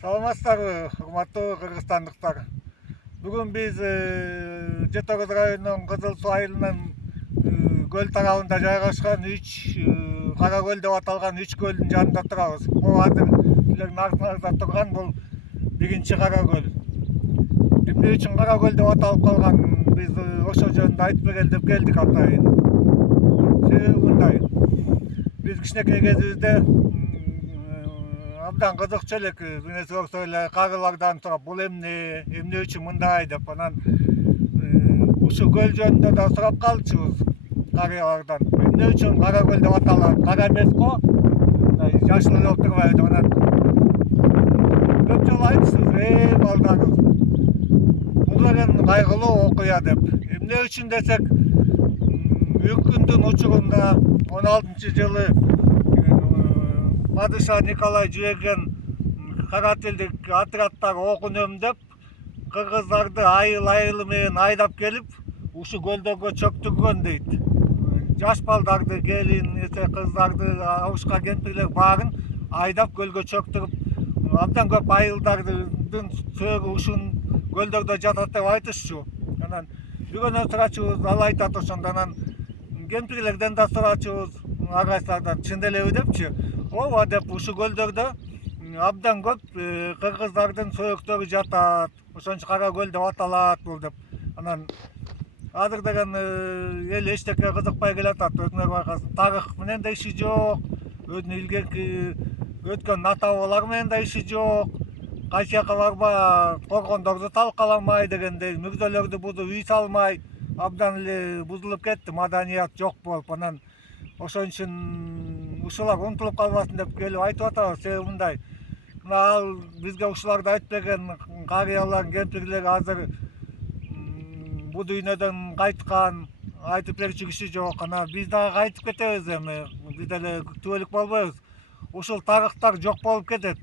Саламатсыздарбы, урматтуу кыргызстандыктар. Бүгүн биз Жети Огуз районунун Кызыл Суу айылынын көл тарабында жайгашкан 3 Кара көл деп аталган 3 көлдүн жанында турабыз. Бул азыр силердин артыңарда турган бул биринчи Кара көл. Эмне үчүн Кара көл деп аталып калган, биз ошол жөнүндө айтып берели деп келдик атайын. Себеби мындай. Биз кичинекей кезибизде абдан кызыкчу элек мүнөзү болсо эле карылардан сурап, бул эмне үчүн мындай деп анан ушу көл жөнүндө да сурап калчубуз карыялардан. Эмне үчүн Кара көл деп аталат? Кара эмес го? Жашыл эле болуп турбайбы? Анан көп жолу айтышсыз, балдарым, бул деген кайгылуу окуя деп. Эмне үчүн десек, Үркүндүн учурунда 16-жылы Падыша Николай жиберген кара тилдик отрядтар окунем деп кыргыздарды айыл менен айдап келип ушу көлдөргө чөктүргөн дейт. Жаш балдарды, келин, кыздарды, абышка кемпирлер баарын айдап көлгө чөктүрүп, абдан көп айылдардын сөөгү ушун көлдөрдө жатат деп айтышчу. Анан бирөөнөн сурачубуз, ал айтат ошондо. Анан кемпирлерден да сурачубуз, агайсыздардан, чын элеби депчи. Ооба деп, ушу көлдөрдө абдан көп кыргыздардын сөөктөрү жатат. Ошон үчүн Кара көл деп аталат бул деп. Анан азыр деген эл эчтеке кызыкпай келатат. Өзүңөр байкайсыз, тарых менен да иши жок, өзүнүн илгерки өткөн ата бабалар менен да иши жок. Кайсы жака барба, коргондорду талкаламай дегендей, мүрзөлөрдү бузуп, үй салмай, абдан эле бузулуп кетти, маданият жок болуп. Анан ошон үчүн ушулар унутулуп калбасын деп келип айтып атабыз. Себеби мындай, ал бизге ушуларды айтып берген карыялар, кемпирлер азыр бул дүйнөдөн кайткан, айтып берчү киши жок. Анан биз дагы кайтып кетебиз эми, биз деле күтүбөлүк болбойбуз. Ушул тарыхтар жок болуп кетет.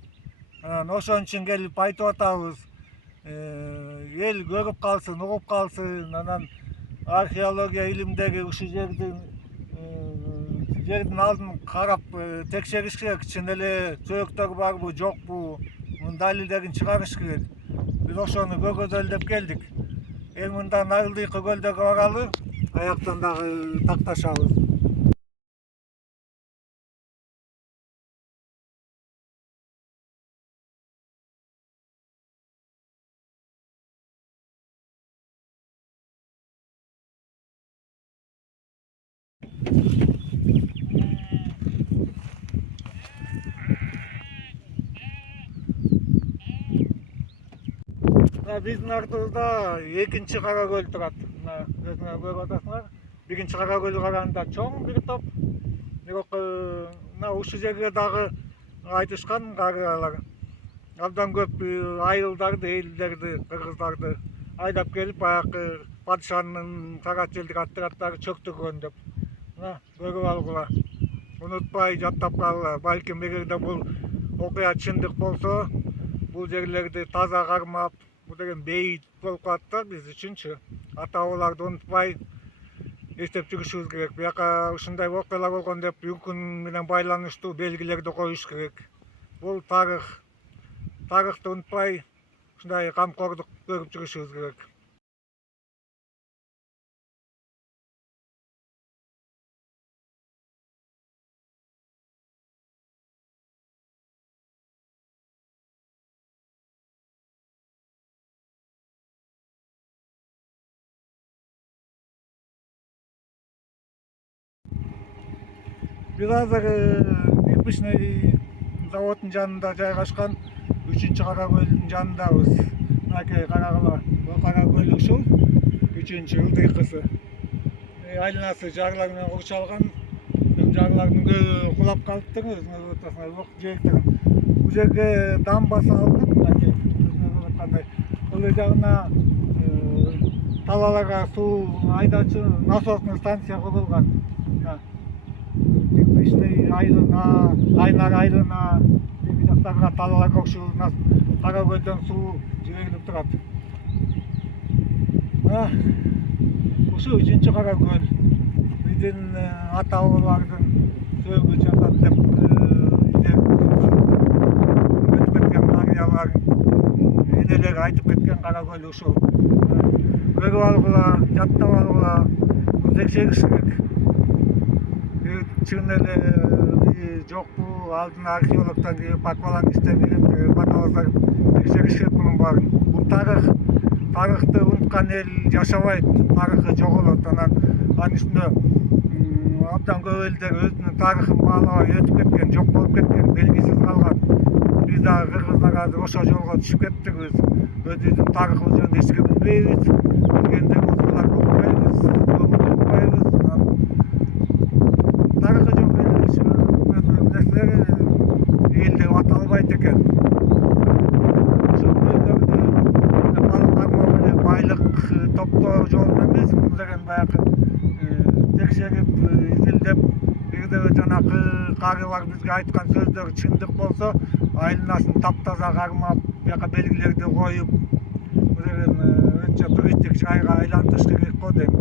Анан ошон үчүн келип айтып атабыз. Эл көрүп калсын, угуп калсын. Анан археология илимдери ушу жердин алдын карап текшериш керек. Чын эле сөөктөр барбы, жокпу, мунун далилдерин чыгарыш керек. Биз ошону көргөзөлү деп келдик. Эми мындан айылдыкы көлдөргө баралы, аяктан дагы такташабыз. Биздин артыбызда экинчи Кара көл турат. Мына өзүңөр көрүп атасыңар. Биринчи Кара көлгө караганда чоң бир топ. Бирок мына ушул жерге дагы айтышкан карыялар абдан көп айылдарды, элдерди, кыргыздарды айдап келип, баягы падышанын кара тилдик отряддары чөктүргөн деп. Мына көрүп алгыла. Унутпай жаттап калгыла. Балким эгерде бул окуя чындык болсо, бул жерлерди таза кармап, бул деген бейит болуп калат да биз үчүнчү. Ата бабаларды унутпай эстеп жүрүшүбүз керек. Бияка ушундай окуялар болгон деп Үркүн менен байланыштуу белгилерди коюш керек. Бул тарых. Тарыхты унутпай ушундай камкордук көрүп жүрүшүбүз керек. Биз азыр кирпичный заводдун жанында жайгашкан 3-чү Кара көлдүн жанындабыз. Мынакей карагыла, бул Кара көл ушул 3-чү ылдыйкысы. Айланасы жарлар менен курчалган. Жарлардын көбү кулап калыптыр, өзүңөр көрүп атасыңар, жок жээктеген. Бул жерге дамба салынып, мынакей өзүңөр көрүп аткандай. Бул жагына талаларга суу айдоочу насосный станция курулган. Кирпичный айылына, Кайнар айылына, деги жактарга талаларга ушул Кара көлдөн суу жиберилип турат. Ушу 3-чү Кара көл. Биздин ата бабалардын сөөгү жатат деп өтүп кеткен карыялар Чын Каракөл ушул көрүп алгыла, жаттап алгыла текшериш керек. Чын эле жокпу, алдына археологдор келип, аквалангисттер келип, баталаса текшериш керек мунун баарын. Бул тарыхты унуткан эл жашабайт, тарыхы жоголот. Анын үстүнө абдан көп элдер өзүнүн тарыхын баалабай өтүп кеткен, жок болуп кеткен, белгисиз калган. Биз дагы кыргыздар азыр ошол жолго түшүп кеттикбиз. Өзүбүздүн тарыхыбыз жөнүндө эч нерсе билбейбиз. Билгенде болсо укпайбыз, көңүл укпайбыз. Тарыхы жок нерселер элде аталбайт экен. Ошол көздөрдү балык кармоо менен байлык топтоо жолунда эмес, муну деген баягы текшерип, изилдеп, бирде жанакы карылар бизге айткан сөздөр чындык болсо, айланасын таптаза кармап, бияка белгилерди коюп, бу деген өтө туристтик жайга айлантырыш керек го дейм.